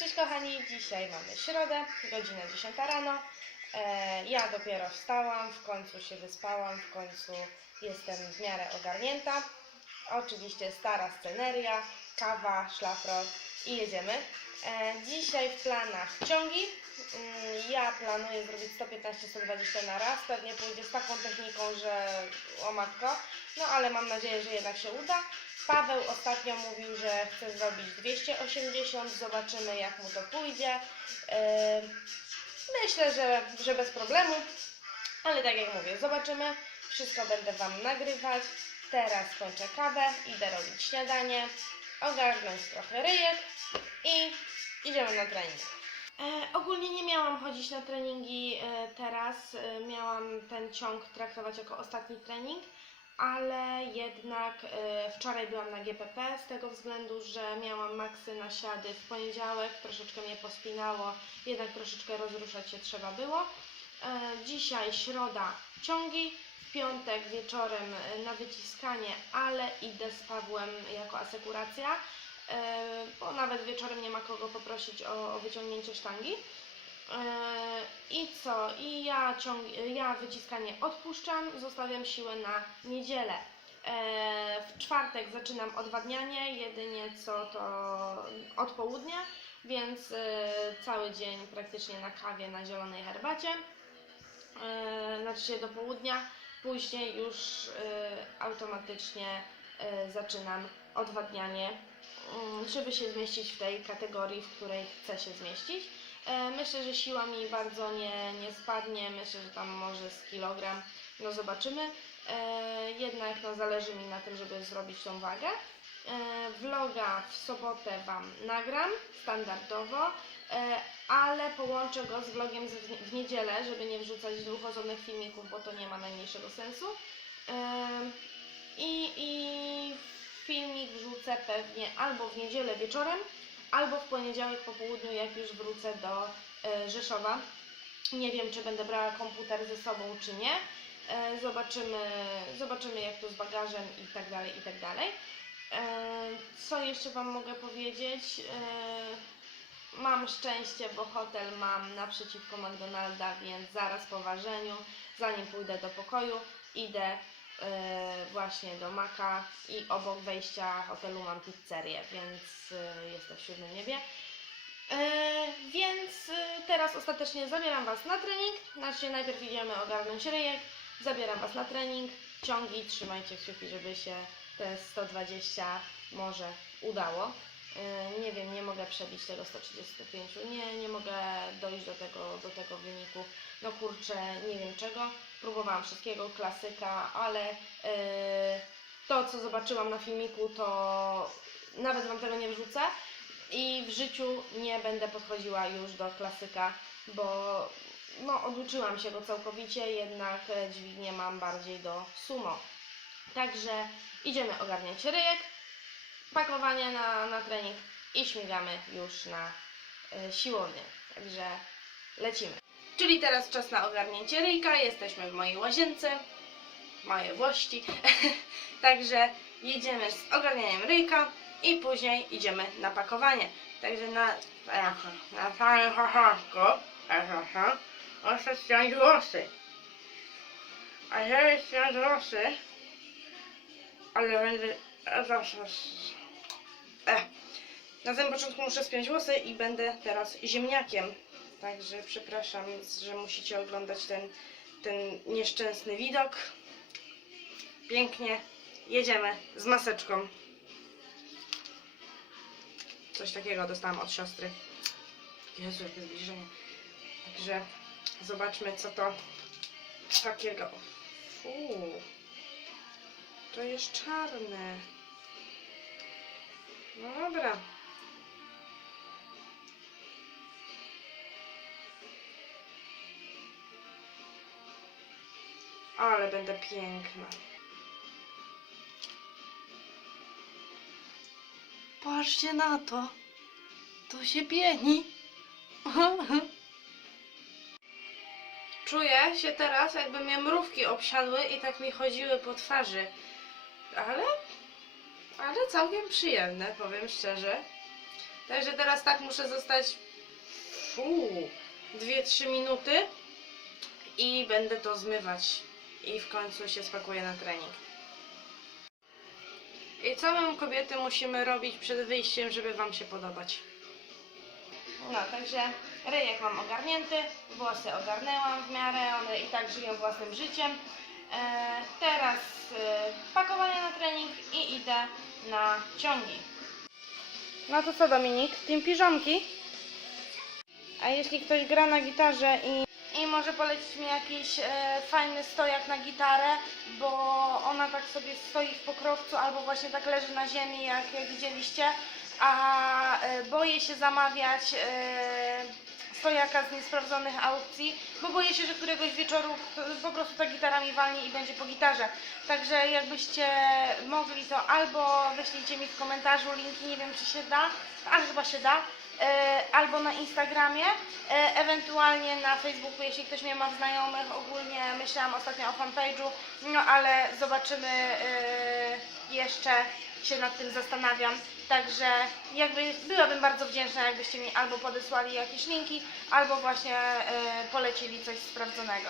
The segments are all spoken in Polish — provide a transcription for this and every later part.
Cześć kochani, dzisiaj mamy środę, godzina 10 rano. E, ja dopiero wstałam, w końcu się wyspałam, w końcu jestem w miarę ogarnięta. Oczywiście stara sceneria, kawa, szlafrok i jedziemy. E, dzisiaj w planach ciągi. Mm, Ja planuję zrobić 115-120 na raz. Pewnie pójdzie z taką techniką, że o matko. No ale mam nadzieję, że jednak się uda. Paweł ostatnio mówił, że chce zrobić 280. Zobaczymy, jak mu to pójdzie. Myślę, że, że bez problemu. Ale tak jak mówię, zobaczymy. Wszystko będę Wam nagrywać. Teraz kończę kawę, idę robić śniadanie, ogarnąć trochę ryjek i idziemy na trening. E, ogólnie nie miałam chodzić na treningi e, teraz. E, miałam ten ciąg traktować jako ostatni trening, ale jednak e, wczoraj byłam na GPP z tego względu, że miałam maksy na siady w poniedziałek, troszeczkę mnie pospinało, jednak troszeczkę rozruszać się trzeba było. E, dzisiaj środa ciągi, w piątek wieczorem e, na wyciskanie, ale idę z Pawłem jako asekuracja, bo nawet wieczorem nie ma kogo poprosić o wyciągnięcie sztangi. E, I co? I ja, ciąg, ja wyciskanie odpuszczam, zostawiam siłę na niedzielę. E, W czwartek zaczynam odwadnianie, jedynie co to od południa, więc e, cały dzień praktycznie na kawie, na zielonej herbacie. Znaczy się do południa, później już automatycznie zaczynam odwadnianie, mm, żeby się zmieścić w tej kategorii, w której chcę się zmieścić. E, Myślę, że siła mi bardzo nie, nie spadnie, myślę, że tam może z kilogram, no zobaczymy. E, Jednak no, zależy mi na tym, żeby zrobić tą wagę. E, Vloga w sobotę Wam nagram standardowo, ale połączę go z vlogiem w niedzielę, żeby nie wrzucać dwóch osobnych filmików, bo to nie ma najmniejszego sensu. I, I filmik wrzucę pewnie albo w niedzielę wieczorem, albo w poniedziałek po południu, jak już wrócę do e, Rzeszowa. Nie wiem, czy będę brała komputer ze sobą, czy nie. E, Zobaczymy, zobaczymy jak to z bagażem i tak dalej, i tak dalej. E, Co jeszcze Wam mogę powiedzieć? Mam szczęście, bo hotel mam naprzeciwko McDonalda, więc zaraz po ważeniu, zanim pójdę do pokoju, idę właśnie do Maka i obok wejścia hotelu mam pizzerię, więc e, jestem w siódmym niebie. E, więc e, teraz ostatecznie zabieram Was na trening. Znaczy najpierw idziemy ogarnąć ryjek, zabieram Was na trening, ciągi, trzymajcie kciuki, żeby się te 120 może udało. E, Nie wiem, nie mogę przebić tego 135, nie, nie mogę dojść do tego, do tego wyniku. No kurczę, nie wiem czego. Próbowałam wszystkiego, klasyka, ale e, to co zobaczyłam na filmiku, to nawet Wam tego nie wrzucę i w życiu nie będę podchodziła już do klasyka, bo no, oduczyłam się go całkowicie, jednak e, dźwignię mam bardziej do sumo. Także idziemy ogarniać ryjek, pakowanie na, na trening i śmigamy już na e, siłownię. Także lecimy. Czyli teraz czas na ogarnięcie ryjka. Jesteśmy w mojej łazience. Moje włości. Także jedziemy z ogarnianiem ryjka i później idziemy na pakowanie. Także na, na samym początku muszę ściąć włosy. A żeby ściąć włosy, ale będę zawsze... E, na samym początku muszę spiąć włosy i będę teraz ziemniakiem. Także przepraszam, że musicie oglądać ten, ten nieszczęsny widok. Pięknie. Jedziemy z maseczką. Coś takiego dostałam od siostry. Jezu, jakie zbliżenie. Także zobaczmy, co to takiego. Fuu. To jest czarne. Dobra. Ale będę piękna. Patrzcie na to. To się pieni. Czuję się teraz, jakby mnie mrówki obsiadły i tak mi chodziły po twarzy. Ale, ale całkiem przyjemne, powiem szczerze. Także teraz tak muszę zostać 2-3 minuty i będę to zmywać i w końcu się spakuję na trening. I co my kobiety musimy robić przed wyjściem, żeby Wam się podobać? No, także ryjek mam ogarnięty, włosy ogarnęłam w miarę, one i tak żyją własnym życiem. E, teraz e, pakowanie na trening i idę na ciągi. No to co Dominik, team piżamki? A jeśli ktoś gra na gitarze i, i może polecić mi jakiś e, fajny stojak na gitarę, bo ona tak sobie stoi w pokrowcu albo właśnie tak leży na ziemi, jak, jak widzieliście, a e, boję się zamawiać e, stojaka z niesprawdzonych aukcji, bo boję się, że któregoś wieczoru e, po prostu ta gitara mi walnie i będzie po gitarze. Także jakbyście mogli, to albo wyślijcie mi w komentarzu linki, nie wiem czy się da, ale chyba się da, e, albo na Instagramie, e, ewentualnie na Facebooku, jeśli ktoś mnie ma w znajomych. Ogólnie myślałam ostatnio o fanpage'u, no ale zobaczymy jeszcze, się nad tym zastanawiam. Także jakby byłabym bardzo wdzięczna, jakbyście mi albo podesłali jakieś linki, albo właśnie e, polecili coś sprawdzonego.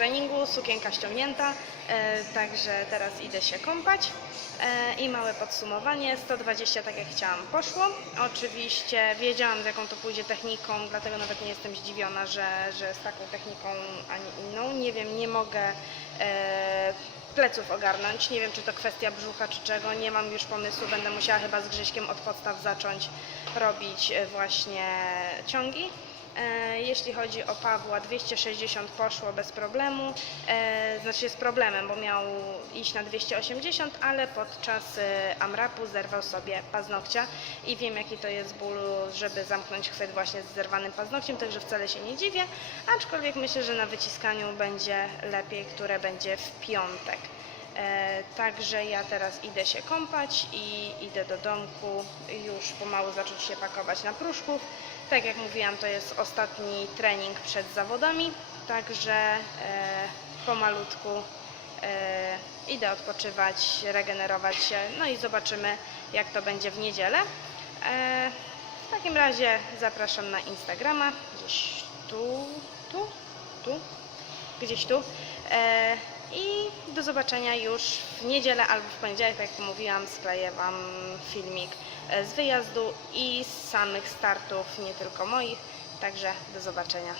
Treningu, sukienka ściągnięta, e, także teraz idę się kąpać. E, I małe podsumowanie, 120 tak jak chciałam poszło. Oczywiście wiedziałam z jaką to pójdzie techniką, dlatego nawet nie jestem zdziwiona, że, że z taką techniką, a nie inną. Nie wiem, nie mogę e, pleców ogarnąć, nie wiem czy to kwestia brzucha czy czego, nie mam już pomysłu, będę musiała chyba z Grześkiem od podstaw zacząć robić właśnie ciągi. E, Jeśli chodzi o Pawła, 260 poszło bez problemu, e, znaczy z problemem, bo miał iść na 280, ale podczas e, amrapu zerwał sobie paznokcia i wiem jaki to jest ból, żeby zamknąć chwyt właśnie z zerwanym paznokciem, także wcale się nie dziwię, aczkolwiek myślę, że na wyciskaniu będzie lepiej, które będzie w piątek. Także ja teraz idę się kąpać i idę do domku już pomału zacząć się pakować na pruszków. Tak jak mówiłam, to jest ostatni trening przed zawodami, także e, pomalutku e, idę odpoczywać, regenerować się, no i zobaczymy jak to będzie w niedzielę. E, w takim razie zapraszam na Instagrama, gdzieś tu, tu, tu, gdzieś tu. E, I do zobaczenia już w niedzielę albo w poniedziałek, tak jak mówiłam, skleję Wam filmik e, z wyjazdu i z samych startów, nie tylko moich. Także do zobaczenia.